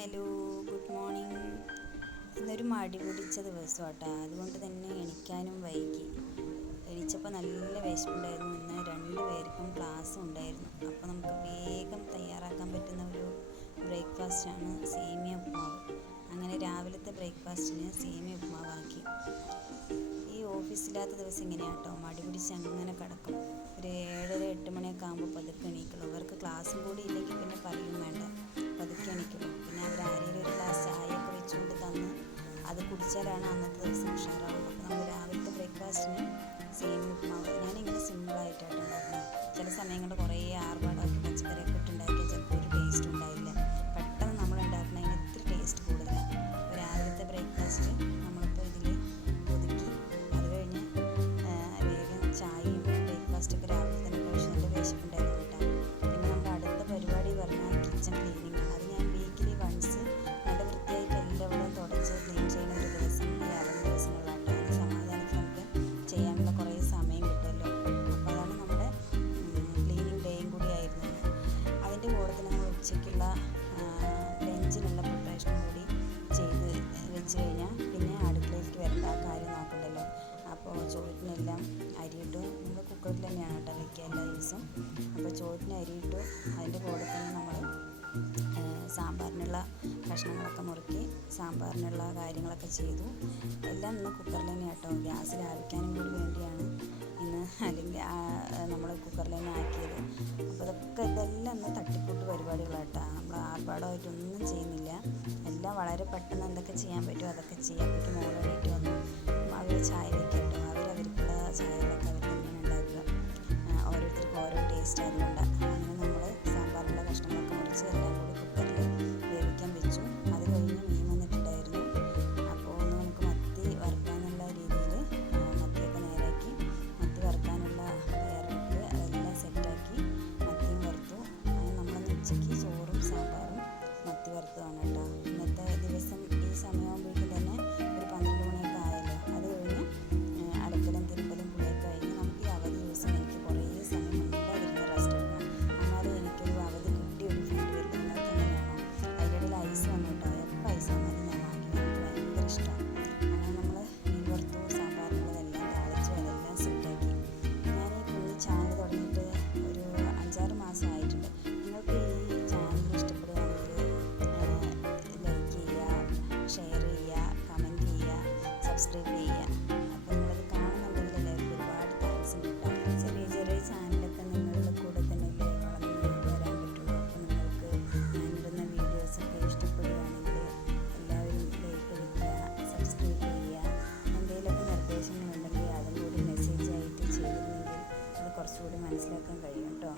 Hello, good morning. ഇന്നൊരു മടി പിടിച്ച ദിവസമാട്ടോ, അതുകൊണ്ട് തന്നെ എണീക്കാനും വൈകി. എണീച്ചപ്പോൾ നല്ല വിശപ്പുണ്ടായിരുന്നു. ഇന്ന് 2 പേർക്കും ക്ലാസ്സും ഉണ്ടായിരുന്നു. അപ്പോൾ നമുക്ക് വേഗം തയ്യാറാക്കാൻ പറ്റുന്ന ഒരു ബ്രേക്ക്ഫാസ്റ്റാണ് സേമിയ ഉപ്മാവ്. അങ്ങനെ രാവിലത്തെ ബ്രേക്ക്ഫാസ്റ്റിന് സേമിയ ഉപ്മാവാക്കി. ഈ ഓഫീസില്ലാത്ത ദിവസം ഇങ്ങനെയാണ് കേട്ടോ, മടി പിടിച്ച് അങ്ങനെ കിടക്കും. ഒരു 7:30-8 മണിയൊക്കെ ആകുമ്പോൾ പതുക്കെ എണീക്കുള്ളൂ. അവർക്ക് ക്ലാസ്സും കൂടി ഇല്ലെങ്കിൽ പിന്നെ പറയും വേണ്ട, പതുക്കെ എണീക്കുള്ളൂ. പിന്നെ അവരാരെങ്കിലും ഒരു ഗ്ലാസ് ചായയൊക്കെ വെച്ചുകൊണ്ട് തന്ന് അത് കുടിച്ചാലാണ് അന്നത്തെ ദിവസം ഉഷാറാവുള്ളൂ. അപ്പോൾ നമ്മൾ രാവിലത്തെ ബ്രേക്ക്ഫാസ്റ്റിന് സേമിയ ഉപ്മാവ് ഞാനിങ്ങനെ സിമ്പിളായിട്ടാണ് ഉണ്ടാക്കുന്നത്. ചില സമയങ്ങളിൽ കുറേ ആർഭാടമാക്കി പച്ചക്കറിയൊക്കെ ഇട്ടുണ്ടാക്കിയാൽ ചിലപ്പോൾ ഒരു ടേസ്റ്റ് ഉണ്ടാവില്ല. പെട്ടെന്ന് നമ്മൾ ഉണ്ടാക്കണതിന് ഇത്തിരി ടേസ്റ്റ് കൂടുതലാണ്. അപ്പോൾ രാവിലത്തെ ബ്രേക്ക്ഫാസ്റ്റ് നമ്മളിപ്പോൾ ഇതിൽ ഒതുക്കി, അത് കഴിഞ്ഞ് വേഗം ചായയും ബ്രേക്ക്ഫാസ്റ്റൊക്കെ രാവിലെ തന്നെ കഴിച്ച് നല്ല വിശപ്പുണ്ടായിരുന്നു കേട്ടോ. പിന്നെ നമ്മുടെ അടുത്ത പരിപാടി പറഞ്ഞാൽ കിച്ചൺ ക്ലീനിങ്. അത് ഞാൻ വീക്കിലി വൺസ് നല്ല വൃത്തിയായിട്ട് എല്ലാവരും തുടച്ച് ക്ലീൻ ചെയ്യുന്ന ഒരു ദിവസം ഈ അവധി ദിവസങ്ങളിലാട്ടോ. അതിന് സമാധാനത്തിൽ നമുക്ക് ചെയ്യാനുള്ള കുറേ സമയം കിട്ടുമല്ലോ. അപ്പോൾ അതാണ് നമ്മുടെ ക്ലീനിങ് ഡേയും കൂടി ആയിരുന്നു. അതിൻ്റെ കൂടെ തന്നെ നമ്മൾ ഉച്ചയ്ക്കുള്ള ലഞ്ചിനുള്ള പ്രിപ്പറേഷനും കൂടി ചെയ്ത് വെച്ച് കഴിഞ്ഞാൽ പിന്നെ അടുക്കളയിലേക്ക് വരേണ്ട ആ കാര്യം നോക്കണ്ടല്ലോ. അപ്പോൾ ചോറിനെല്ലാം അരിയിട്ടു. നമ്മൾ കുക്കറിൽ തന്നെയാണ് കേട്ടോ വയ്ക്കുക എല്ലാ ദിവസവും. അപ്പോൾ ചോറിന് അരിയിട്ടു. അതിൻ്റെ കൂടെ തന്നെ നമ്മൾ സാമ്പാറിനുള്ള കഷ്ണങ്ങളൊക്കെ മുറുക്കി സാമ്പാറിനുള്ള കാര്യങ്ങളൊക്കെ ചെയ്തു. എല്ലാം ഇന്ന് കുക്കറിൽ തന്നെ കേട്ടോ. ഗ്യാസിൽ ആവിക്കാനും കൂടി വേണ്ടിയാണ് ഇന്ന്, അല്ലെങ്കിൽ നമ്മൾ കുക്കറിൽ തന്നെ ആക്കിയത്. അപ്പോൾ ഇതെല്ലാം ഇന്ന് തട്ടിക്കൂട്ട് പരിപാടികളാട്ടോ. നമ്മൾ ആർഭാടമായിട്ടൊന്നും ചെയ്യുന്നില്ല. എല്ലാം വളരെ പെട്ടെന്ന് എന്തൊക്കെ ചെയ്യാൻ പറ്റുമോ അതൊക്കെ ചെയ്യാൻ പറ്റും. മോളെണീറ്റ് വന്നു, അവർ ചായ വെക്കട്ടോ. അവർക്കുള്ള ചായകളൊക്കെ അവർ തന്നെയാണ് ഉണ്ടാക്കുക. ഓരോരുത്തർക്കും ഓരോ ടേസ്റ്റ് ആയതുകൊണ്ട് അങ്ങനെ നമ്മൾ സാമ്പാറിനുള്ള കഷ്ണങ്ങളൊക്കെ മുറിച്ച് എല്ലാം കൂടി കുക്കറിൽ വേവിക്കാൻ വെച്ചു. അത് കഴിഞ്ഞ് മീൻ വന്നിട്ടുണ്ടായിരുന്നു. അപ്പോൾ ഒന്ന് നമുക്ക് മത്തി വറുക്കാനുള്ള രീതിയിൽ മത്തിയൊക്കെ നേരാക്കി മത്തി വറുക്കാനുള്ള വേറെട്ട് അതെല്ലാം സെറ്റാക്കി മത്തിയും വറുത്തു. അങ്ങനെ നമ്മളന്ന് ഉച്ചയ്ക്ക് ചോറും സാമ്പാറും മത്തി വറുത്തതാണ് കേട്ടോ. ഇന്നത്തെ ദിവസം ഈ സമയമാകുമ്പോഴേക്കും തന്നെ ഒരു 12 മണിയൊക്കെ ആയല്ലോ. അത് കഴിഞ്ഞ് അലക്കലും തിരുമ്പലും കുളിയൊക്കെ കഴിഞ്ഞ് നമുക്ക് ഈ അവധി ദിവസം എനിക്ക് കുറേ സമയം ഉണ്ടായിരുന്നു റെസ്റ്റ് എടുക്കണം. എന്നാലും എനിക്കൊരു അവധി കിട്ടിയൊരു ഫീൽ വരും. നിങ്ങൾക്ക് എങ്ങനെയാണോ? അതിൻ്റെ ഇടയിൽ ഐസ് വന്നു കേട്ടോ. എപ്പോൾ ഐസ് വന്നാലും ഞാൻ വാങ്ങി, എനിക്ക് ഭയങ്കര ഇഷ്ടമാണ്. അങ്ങനെ നമ്മൾ മീൻ വറുത്തു, സാമ്പാറിനുള്ളതെല്ലാം താളിച്ചു, അതെല്ലാം സെറ്റാക്കി. ഞാൻ ഈ കുഞ്ഞി ചാനൽ തുടങ്ങിയിട്ട് ഒരു 5-6 മാസം ആയിട്ടുണ്ട്. നിങ്ങൾക്ക് ഈ ചാനൽ ഇഷ്ടപ്പെടുകയാണെങ്കിൽ ലൈക്ക് ചെയ്യുക, ഷെയർ ചെയ്യുക, കമൻറ്റ് ചെയ്യുക, സബ്സ്ക്രൈബ് ചെയ്യുക. അപ്പോൾ നിങ്ങളത് കാണുന്നുണ്ടെങ്കിൽ എല്ലാവർക്കും ഒരുപാട് താങ്ക്സ് ഉണ്ട് കേട്ടോ. ചെറിയ ചെറിയ ചാനലൊക്കെ നിങ്ങളുടെ കൂടെ തന്നെ വളർന്നു വരാൻ പറ്റുള്ളൂ. അപ്പോൾ നിങ്ങൾക്ക് ഞാനിടുന്ന വീഡിയോസൊക്കെ ഇഷ്ടപ്പെടുകയാണെങ്കിൽ എല്ലാവരും ലൈക്ക് അടിക്കുക, സബ്സ്ക്രൈബ് ചെയ്യുക. എന്തെങ്കിലുമൊക്കെ നിർദ്ദേശങ്ങളുണ്ടെങ്കിൽ അതും കൂടി മെസ്സേജായിട്ട് ചെയ്തിരുന്നെങ്കിൽ അത് കുറച്ചുകൂടി മനസ്സിലാക്കാൻ കഴിയും കേട്ടോ.